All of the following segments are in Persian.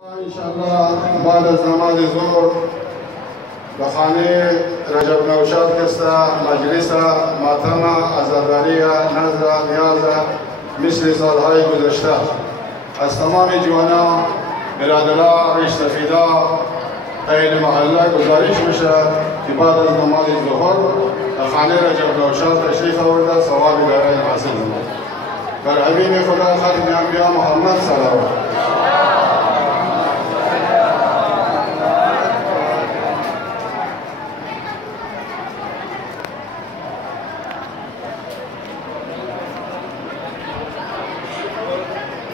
انشاءالله بعد از نماز ظهر به خانه رجب نوشاد کسته مجلس ماتم عزاداری نظر نیاز مثل سالهای گذشته از تمام جوانان برادران استفیده اهل محله گزارش میشه که بعد از نماز ظهر به خانه رجب نوشاد تشریف آورده ثواب داره حاصل نمود. بر حبیب خدا خاتم انبیا محمد صلوات.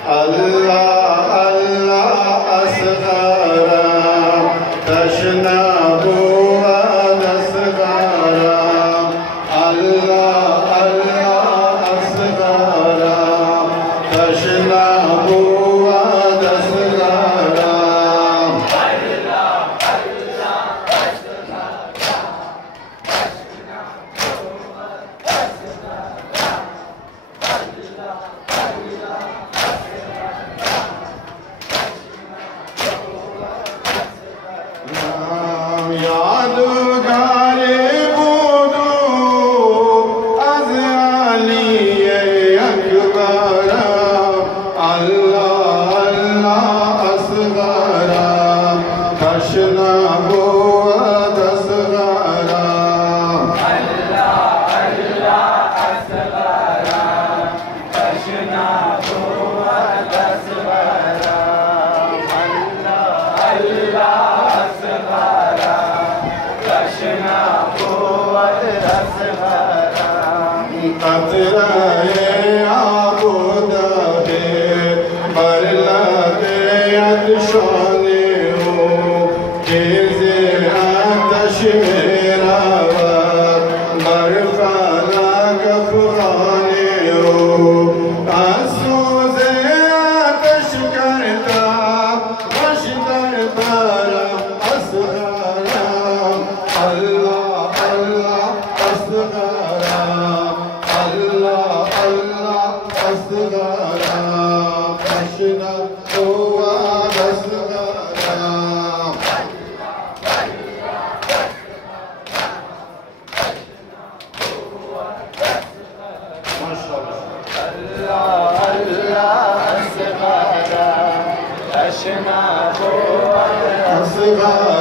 الله الله أصغر تشنبوا أصغر الله الله أصغر تشنبوا أصغر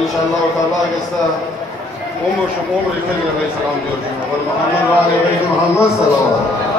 इंशाअल्लाह ताला के عمر شوف عمر الفجر عليه السلام جورجينا والمحمد وعلى بيت محمد صلوات